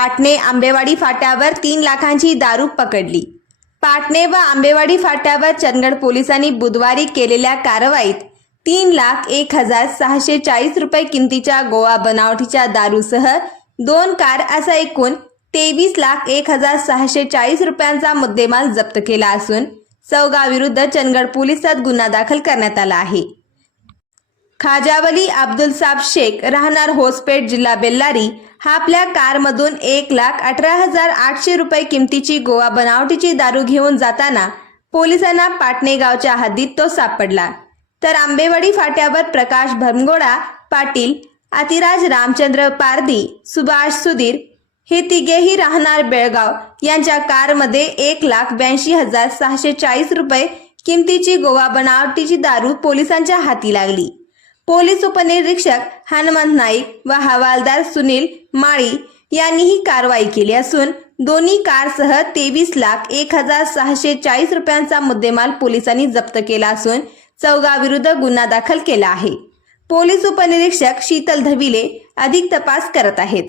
पाटणे आंबेवाडी फाट्यावर 3 लाखांची दारू पकडली। पाटणे व आंबेवाडी फाट्यावर चंदगड पोलिसांनी बुधवारी केलेल्या कारवाईत 3,01,640 रुपये किमतीच्या गोवा बनावटीच्या दारूसह 2 कार असा एकूण 23,01,640 रुपयांचा मुद्देमाल जप्त केला असून चौघांविरुद्ध चंदगड पोलिसात गुन्हा दाखल करण्यात आला आहे। खाजावली अब्दुल साब शेख राहणार होसपेठ जिल्हा बेल्लारी हा आपल्या कारमधून 1,18,800 रुपये किमतीची गोवा बनावटीची दारू घेऊन जाताना पोलिसांना पाटणे गावच्या हद्दीत तो सापडला। तर आंबेवाडी फाट्यावर प्रकाश भरमगोडा पाटील, अतिराज रामचंद्र पारधी, सुभाष सुधीर हे तिघेही राहणार बेळगाव यांच्या कारमध्ये 1,82,640 रुपये किमतीची गोवा बनावटीची दारू पोलिसांच्या हाती लागली। पोलीस उपनिरीक्षक हनुमंत नाईक व हवालदार सुनील माळी यांनी ही कारवाई केली असून दोन्ही कारसह 23,01,640 रुपयांचा मुद्देमाल पोलिसांनी जप्त केला असून चौघांविरुद्ध गुन्हा दाखल केला आहे। पोलीस उपनिरीक्षक शीतल धविले अधिक तपास करत आहेत।